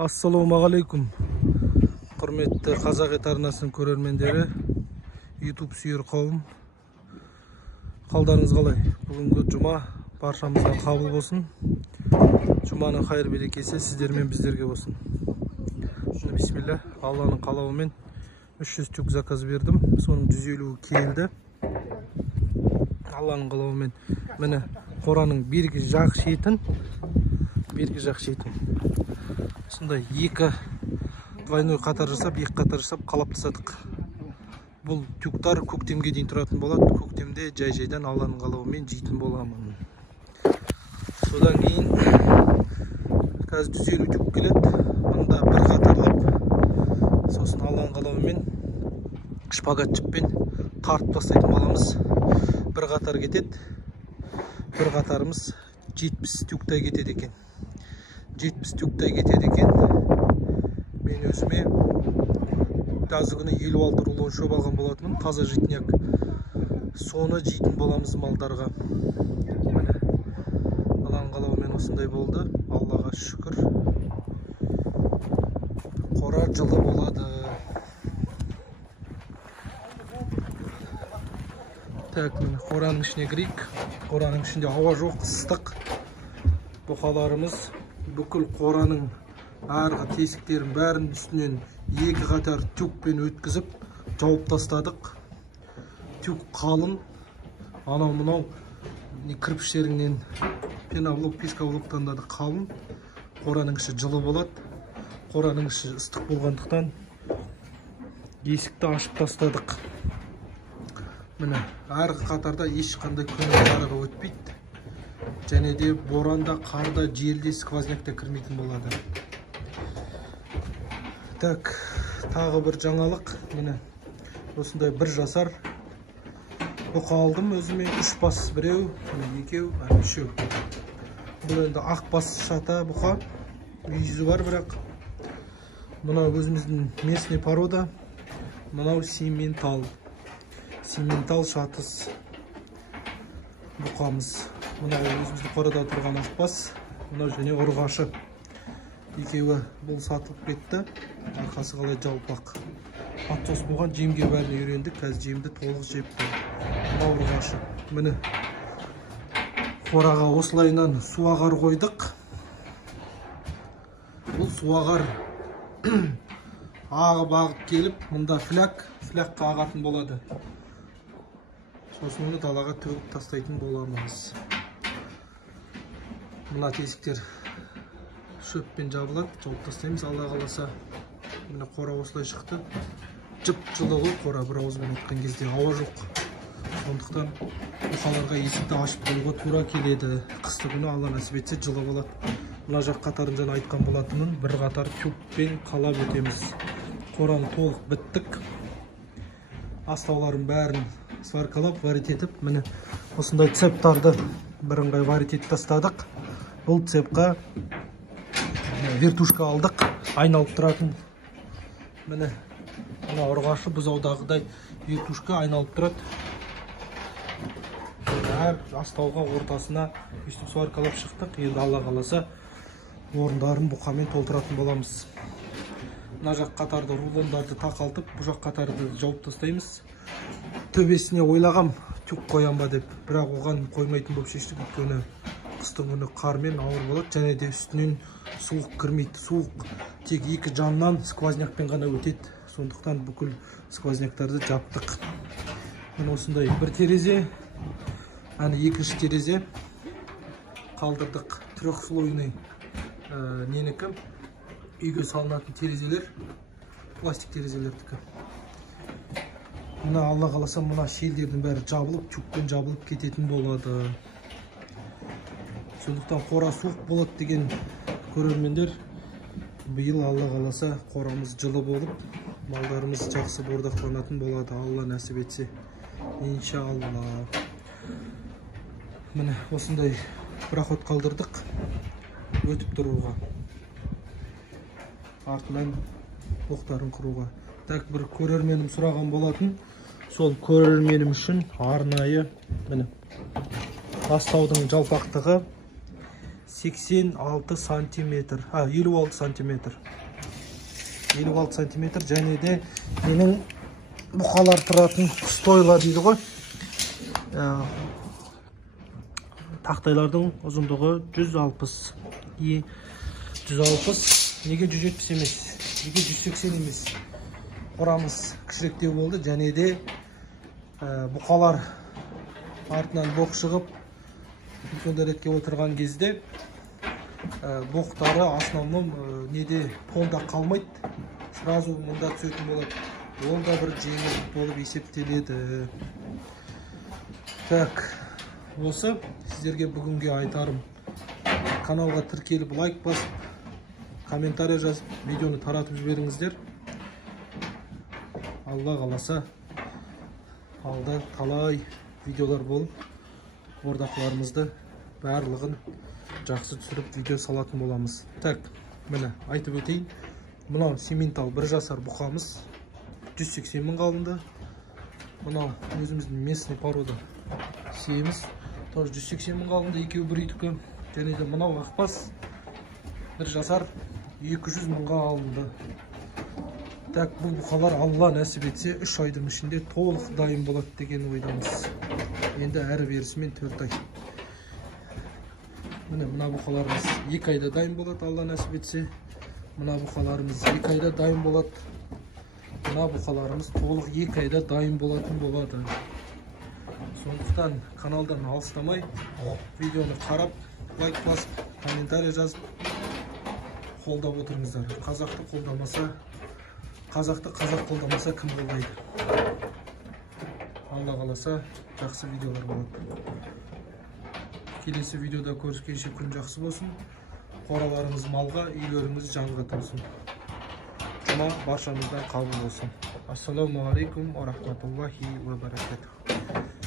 Ассалаумағалейкум, құрметті қазақ ет арнасының көрермендері, YouTube сүйер қауым. Қалдарыңыз қалай? Бүгінгі жұма баршамызға қабыл болсын. Жұманың қайыр берекесі сіздермен біздерге болсын. Бисмилля, Алланың қалауымен 300 тюк заказ бердім. Соның 150-і келді. Алланың қалауымен міне қораның бергі жақ шетін. Сондай екі двойной қатар жасап, екі қатар жасап қалап тастадық. Бұл тюктар көктемге дейін тұратын болады. Көктемде жай-жайдан Алланың қалауымен жейтін боламын. Содан кейін қазір 150 тюк келеді. Мұнда бір қатарлап, сосын Алланың қалауымен шпагат жіппен тартып тастайтын боламыз. Бір қатар кетеді. Бір қатарымыз 70 тюктай кетеді екен. 70 тюктай кетеді екен. Мен өзіме тазы күні 56 рулон шөп алған болатынмын. Таза житняк. Соны жейтін боламыз малдарға. Алланың қалауымен осындай болды. Аллаға шүкір. Қора жылы болады. Так, міне қораның ішіне кірейік. Қораның ішінде ауа жоқ, ыстық. Бұқаларымыз бүкіл қораның арғы тесіктерін бәрін үстінен екі қатар тюкпен өткізіп жауып тастадық. Тюк қалың. Анау-мынау кірпіштеріңнен пеноблок, пескоблоктан да қалың. Қораның іші жылы болады. Қораның іші ыстық болғандықтан есікті ашып тастадық. Міне, арғы қатарда ешқандай күн жарығы өтпейді. Және де боранда, қарда, желде, сквознякта кірмейтін болады. Так, тағы бір жаңалық. Міне, осындай бір жасар бұқа алдым өзіме. 3 бас, біреу, екеу, үшеу. Бұл енді ақ бас шата бұқа. Үйізі бар бірақ. Мынау өзіміздің местный порода. Мынау симментал. Симментал шатыс бұқамыз. Мынау өзімізді қорада тұрған ақбас, мынау және ұрғашы. Екеуі бұл сатылып кетті. Арқасы қалай жалпақ. Атсос болған, жемге бәріне үйрендік. Қазір жемді толық жепті. Мынау ұрғашы. Міне қораға осылайынан суағар қойдық. Бұл суағар ағып келіп, мұнда флякқа ағатын болады. Сосын оны далаға төгіп тастайтын боламыз. Мына тесіктер шөппен жабылады, жауып тастаймыз. Алла қаласа, міне қора осылай шықты. Жып-жылы ғой қора, бір ауызбен отқан кезде ауа жоқ. Сондықтан бұқаларға есікті ашып қоюға тура келеді. Қысты күні Алла нәсіп етсе жылы болады. Мына жақ қатарын жаңа айтқан болатынмын. Bir қатар тюкпен қалап өтеміз. Қораны толық біттік. Астауларын бәрін сваркалап, варит етіп, міне осындай цептарды бірыңғай варит етіп тастадық. Бұл цепқа вертушка алдық, айналып тұратын. Міне, мына ұрғашы бұзаудағыдай вертушка айналып тұрады. Әр астауға ортасына үстіп сваркалап шықтық. Енді Алла қаласа орындарын бұқамен толтыратын боламыз. Мына жақ қатарды, рулондарды тақалтып, бұл жақ қатарды жауып тастаймыз. Төбесіне ойлағам, тюк қоям ба деп, бірақ оған қоймайтын болып шештік. Өйткені қыстың күні қармен ауыр болады, және де үстінен суық кірмейді. Суық тек екі жаннан сквознякпен ғана өтеді. Сондықтан бүкіл сквозняктарды жаптық. Мен осындай бір терезе, екінші терезе қалдырдық. Трехслойный ненікі, үйге салынатын терезелер, пластик терезелердікі. Мына Алла қаласа мына шелдердің бәрі жабылып, тюкпен жабылып кететін болады. Сондықтан қора суық болады деген көрермендер, биыл Алла қаласа қорамыз жылы болып, малдарымыз жақсы бордақтанатын болады. Алла нәсіп етсе, иншалла. Міне осындай проход қалдырдық өтіп тұруға, артынан оқтарын құруға. Так, бір көрерменім сұраған болатын. Сол көрерменім үшін арнайы міне астаудың жалпақтығы 86 сантиметр. 56 сантиметр. 56 сантиметр. Және де менің бұқалар тұратын стойлар дейді ғой. Тақтайлардың ұзындығы 160. 160. Неге 170 емес? Неге 180 емес? Құрамыз кішіректеу болды. Және де бұқалар артынан боқ шығып үлкен дәретке отырған кезде боқтары основном неде полда қалмайды, сразу мұнда түсетін болады. Ол да бір жеңіл болып есептеледі. Так, осы сіздерге бүгінге айтарым. Каналға тіркеліп лайк басып, комментарий жазып, видеоны таратып жіберіңіздер. Алла қаласа алда талай видеолар болып, ордақларымызды барлығын жақсы түсіріп видео салатын боламыз. Так, міне айтып өтейін. Мынау сементал 1 жасар бұқамыз 180 мың қалынды. Мынау өзіміздің местный порода семіз, тоже 180 мың қалынды, екеу бір үйдікі. Және де мынау ақбас 1 жасар 200 мыңға алынды. Так, бұл бұқалар Алла нәсіп етсе 3 айдың ішінде толық дайын болады деген ойдамыз. Енді әрі берісімен 4 ай. Міне мына бұқаларымыз 2 айда дайын болады, Алла нәсіп етсе. Мына бұқаларымыз 2 айда дайын болады. Мына бұқаларымыз толық 2 айда дайын болатын болады. Сондықтан каналдан алыстамай, видеоны қарап, лайк басып, комментарий жазып, қолдап отырыңыздар. Қазақты қазақ қолдамаса кім қолдайды? Алла қаласа жақсы видеолар болады. Келесі видеода көріскенше күн жақсы болсын. Қораларыңыз малға, үйлеріңіз жанға толсын. Жұма баршамыздан қабыл болсын. Ассаламу алейкум ва рахматуллахи ва баракатух.